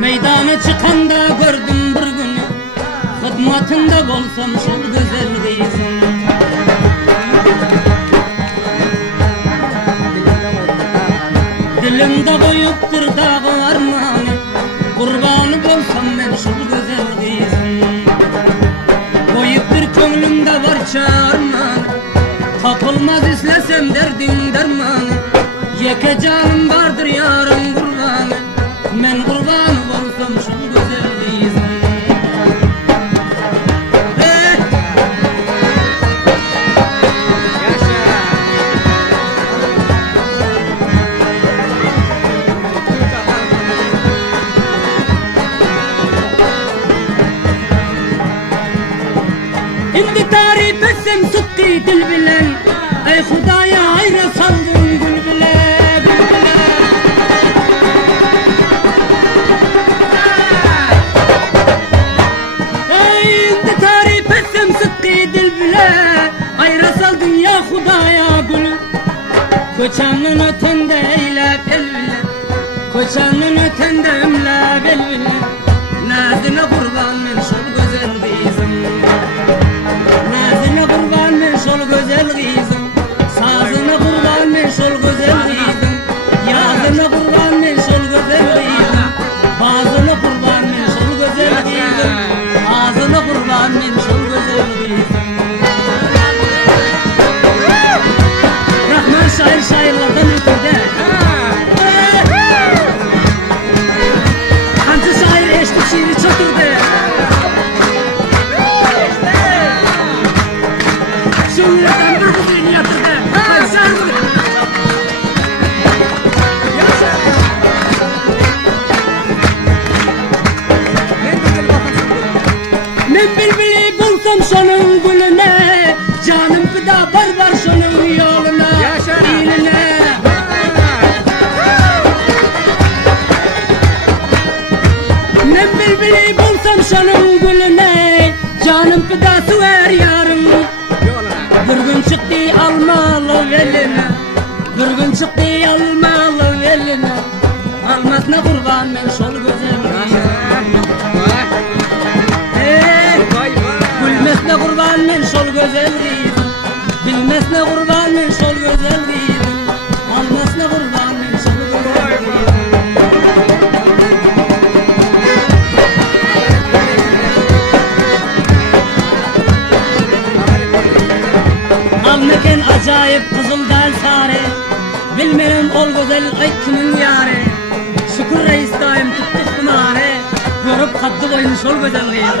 Meydana çıkanda gördüm bir gün, hizmetinde bolsam şol güzel kızım. Dilimde koyuptur dağı armağanı, kurbanı bolsam ben şol güzel kızım. Koyuptur könglimde barça armağanı, tapılmaz islesem derdin dermanı. Yeke canım vardır yarın kurbanı, men kurbanı bolsam şol güzel kızım. Şimdi tarif etsem sıkkı dil bilen, ey Hudaya ayra saldın gül bile. Şimdi tarif etsem sıkkı dil bile, ayra saldın ya Hudaya gül. Koçanın ötende eyle bel bile, koçanın ötende emle bel bile. Nazine kurban men şol güzel kızım, nazine kurban men şol güzel kızım. Sazına kurban men şol güzel kızım, yazına kurban men şol güzel kızım. Bazına kurban men şol güzel kızım, ağzına kurban men şol güzel kızım. Rahman şair şairlerden ötürde, Hancı şair eşlik şiiri çatırdı. Şunlardan bir kızını yatırdı. Şair bunu. Men bilbili bulsam şonun gülüne, canım fida barbar şonun yoluna, diline. Men bilbili bulsam şonun gülüne, canım fidası ver yarım. Bir gün çıktı almalı eline, bir gün çıktı almalı eline. Almasına kurban men şol güzel kızım. Gülmesine kurban men şol güzel kızım, bilmesine kurban men şol güzel kızım. Almasına kurban men şol güzel kızım. Almeken acayip kızıldan sare, bilmeyen ol güzel kimin yare. Şükür reis daim tuttuk pınare, görüp kaddı boyun şol güzel kızım.